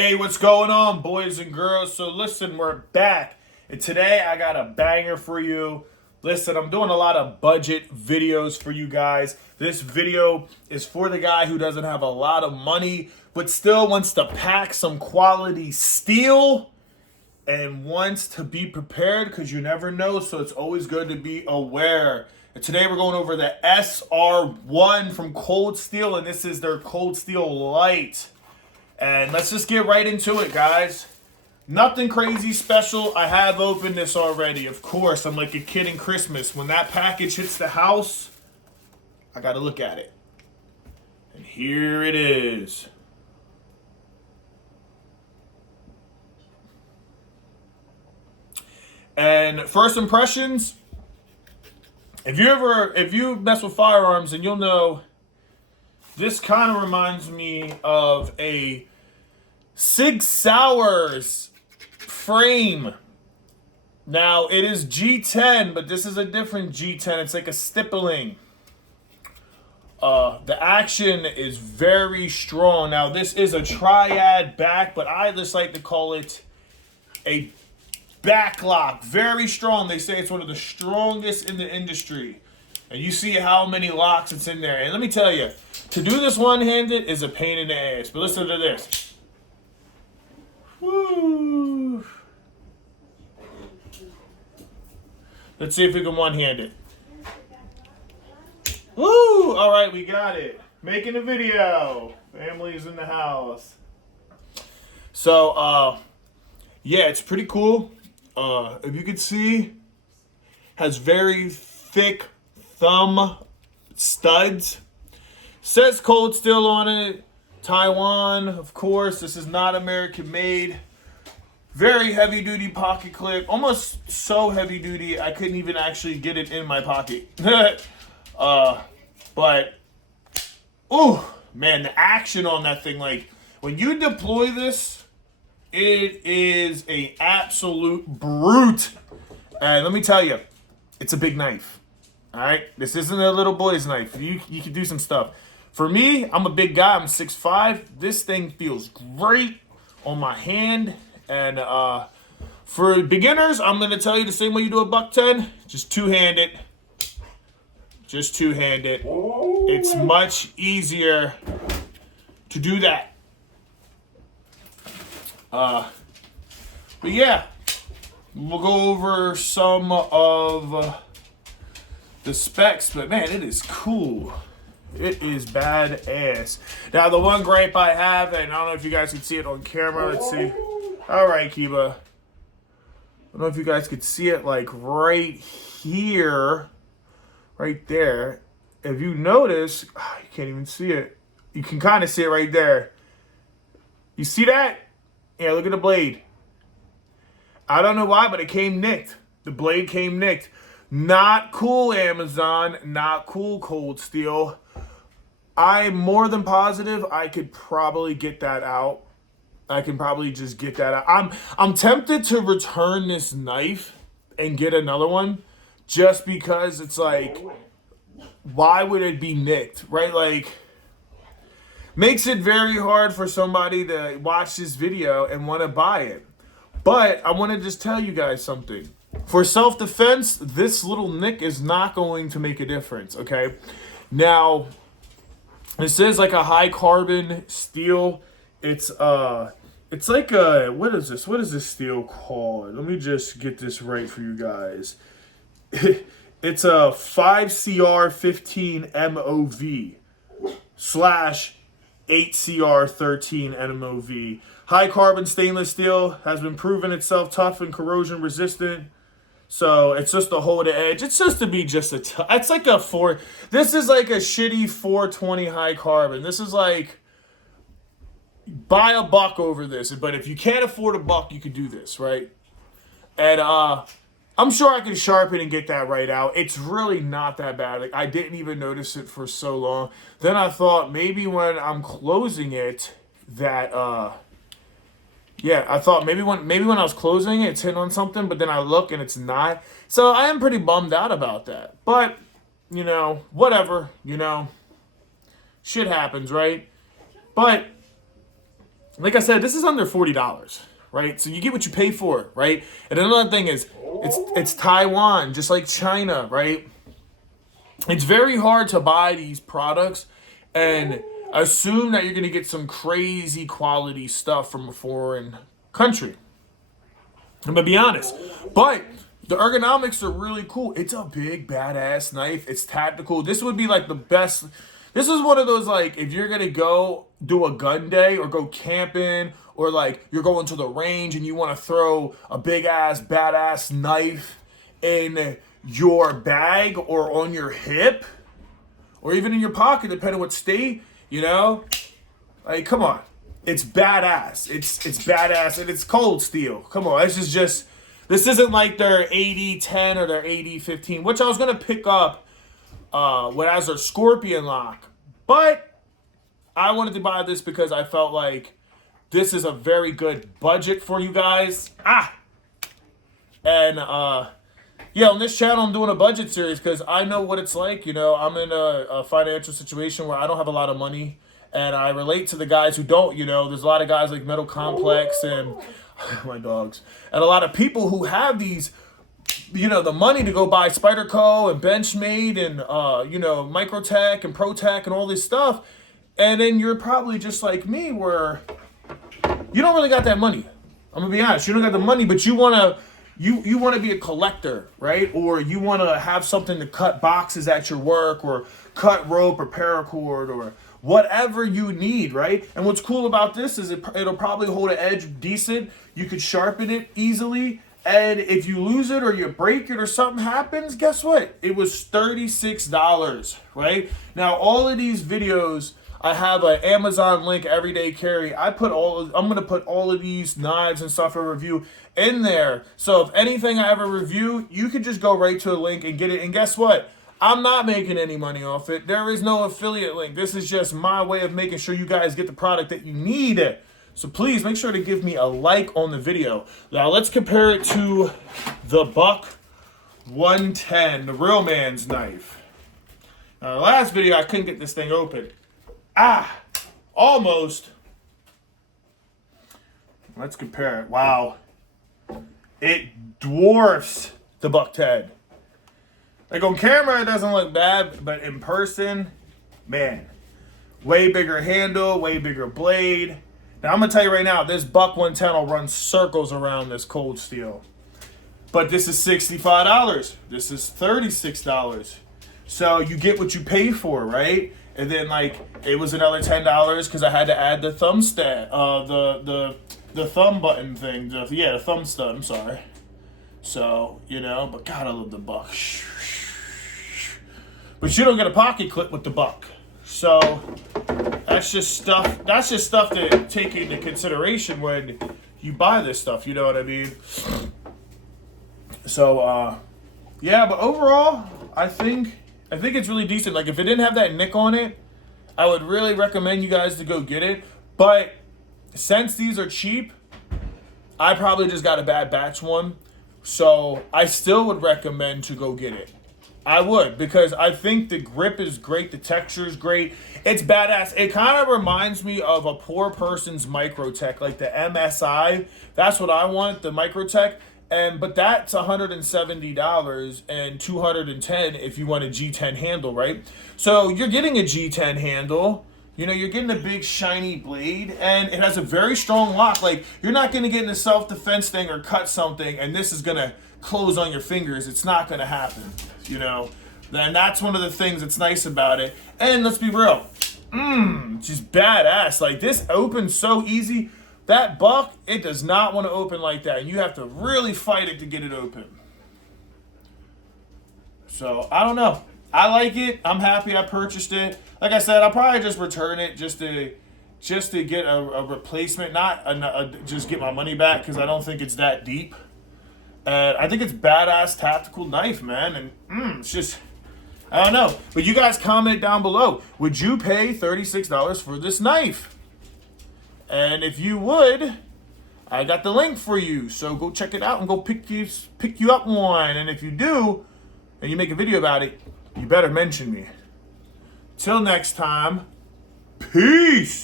Hey, what's going on, boys and girls? So listen, we're back. And today I got a banger for you. Listen, I'm doing a lot of budget videos for you guys. This video is for the guy who doesn't have a lot of money, but still wants to pack some quality steel and wants to be prepared because you never know. So it's always good to be aware. And today we're going over the SR1 from Cold Steel, and this is their Cold Steel Lite. And let's just get right into it, guys. Nothing crazy special. I have opened this already. Of course, I'm like a kid in Christmas. When that package hits the house, I got to look at it. And here it is. And first impressions, if you mess with firearms, and you'll know, this kind of reminds me of a Sig Sauer's frame. Now, it is G10, but this is a different G10. It's like a stippling. The action is very strong. Now, this is a triad back, but I just like to call it a back lock. Very strong. They say it's one of the strongest in the industry. And you see how many locks it's in there. And let me tell you, to do this one-handed is a pain in the ass. But listen to this. Woo. Let's see if we can one-hand it. Woo! All right, we got it. Making a video. Family's in the house. So, yeah, it's pretty cool. If you can see, has very thick thumb studs. Says Cold Steel on it. Taiwan, of course. This is not American made. Very heavy duty pocket clip. Almost so heavy duty I couldn't even actually get it in my pocket. But oh man, the action on that thing, like when you deploy this, it is a absolute brute. And let me tell you, it's a big knife. All right, this isn't a little boy's knife. You can do some stuff. For me, I'm a big guy. I'm 6'5". This thing feels great on my hand. And for beginners, I'm going to tell you the same way you do a buck 10. Just two-hand it. Just two-hand it. It's much easier to do that. But yeah, we'll go over some of the specs. But man, it is cool. It is badass. Now, the one gripe I have, and I don't know if you guys can see it on camera. Let's see. All right, Kiba. I don't know if you guys could see it, like right here, right there. If you notice, you can't even see it. You can kind of see it right there. You see that? Yeah, look at the blade. I don't know why, but it came nicked. The blade came nicked. Not cool, Amazon. Not cool, Cold Steel. I'm more than positive I could probably get that out. I can probably just get that out. I'm tempted to return this knife and get another one just because it's like, why would it be nicked, right? Like, makes it very hard for somebody to watch this video and want to buy it. But I want to just tell you guys something. For self-defense, this little nick is not going to make a difference, okay? Now, this is like a high carbon steel. It's like a, what is this? What is this steel called? Let me just get this right for you guys. It's a 5CR15 MOV / 8CR13 MOV. High carbon stainless steel has been proven itself tough and corrosion resistant. So it's just to hold the edge. It's just to be just it's like a this is like a shitty 420 high carbon. This is like, buy a buck over this. But if you can't afford a buck, you could do this, right? And I'm sure I can sharpen and get that right out. It's really not that bad. Like, I didn't even notice it for so long. Then I thought maybe when I'm closing it that yeah, I thought maybe when I was closing it, it's hitting on something, but then I look and it's not. So I am pretty bummed out about that. But, you know, whatever, you know. Shit happens, right? But like I said, this is under $40, right? So you get what you pay for, right? And another thing is, it's Taiwan, just like China, right? It's very hard to buy these products and assume that you're going to get some crazy quality stuff from a foreign country. I'm going to be honest. But the ergonomics are really cool. It's a big, badass knife. It's tactical. This would be like the best. This is one of those, like, if you're going to go do a gun day or go camping, or like you're going to the range and you want to throw a big ass, badass knife in your bag or on your hip or even in your pocket, depending on what state, you know, like, come on. It's badass. It's badass, and it's cold steel. Come on. This isn't like their 80-10 or their 80-15, which I was going to pick up as their Scorpion lock. But I wanted to buy this because I felt like this is a very good budget for you guys. And, yeah, on this channel, I'm doing a budget series because I know what it's like. You know, I'm in a financial situation where I don't have a lot of money, and I relate to the guys who don't. You know, there's a lot of guys like Metal Complex and my dogs, and a lot of people who have these, you know, the money to go buy Spyderco and Benchmade and, you know, Microtech and ProTech and all this stuff. And then you're probably just like me where you don't really got that money. I'm going to be honest. You don't got the money, but you want to. You want to be a collector, right? Or you want to have something to cut boxes at your work, or cut rope or paracord or whatever you need, right? And what's cool about this is it'll probably hold an edge decent. You could sharpen it easily. And if you lose it or you break it or something happens, guess what? It was $36, right? Now, all of these videos, I have an Amazon link, Everyday Carry. I'm going to put all of these knives and stuff I review in there. So if anything I ever review, you can just go right to a link and get it. And guess what? I'm not making any money off it. There is no affiliate link. This is just my way of making sure you guys get the product that you need. So please make sure to give me a like on the video. Now let's compare it to the Buck 110, the real man's knife. Now the last video, I couldn't get this thing open. Almost. Let's compare it. Wow. It dwarfs the Buck 10. Like on camera, it doesn't look bad, but in person, man, way bigger handle, way bigger blade. Now I'm gonna tell you right now, this Buck 110 will run circles around this cold steel. But this is $65. This is $36. So you get what you pay for, right? And then like it was another $10 because I had to add the thumb stat, the thumb button thing. The thumb stud. I'm sorry. So you know, but God, I love the Buck. But you don't get a pocket clip with the Buck. So that's just stuff. That's just stuff to take into consideration when you buy this stuff. You know what I mean? So yeah, but overall, I think it's really decent. Like if it didn't have that nick on it, I would really recommend you guys to go get it. But since these are cheap, I probably just got a bad batch one. So I still would recommend to go get it. I would, because I think the grip is great. The texture is great. It's badass. It kind of reminds me of a poor person's Microtech, like the MSI. That's what I want, the Microtech. But that's $170 and $210 if you want a G10 handle, right? So you're getting a G10 handle. You know, you're getting a big shiny blade, and it has a very strong lock. Like, you're not going to get in a self-defense thing or cut something, and this is going to close on your fingers. It's not going to happen, you know. And that's one of the things that's nice about it. And let's be real, just badass. Like, this opens so easy. That Buck, it does not want to open like that. And you have to really fight it to get it open. So, I don't know. I like it. I'm happy I purchased it. Like I said, I'll probably just return it just to get a replacement. Not just get my money back, because I don't think it's that deep. And I think it's badass tactical knife, man. And it's just, I don't know. But you guys comment down below. Would you pay $36 for this knife? And if you would, I got the link for you. So go check it out and go pick you up one. And if you do, and you make a video about it, you better mention me. Till next time, peace.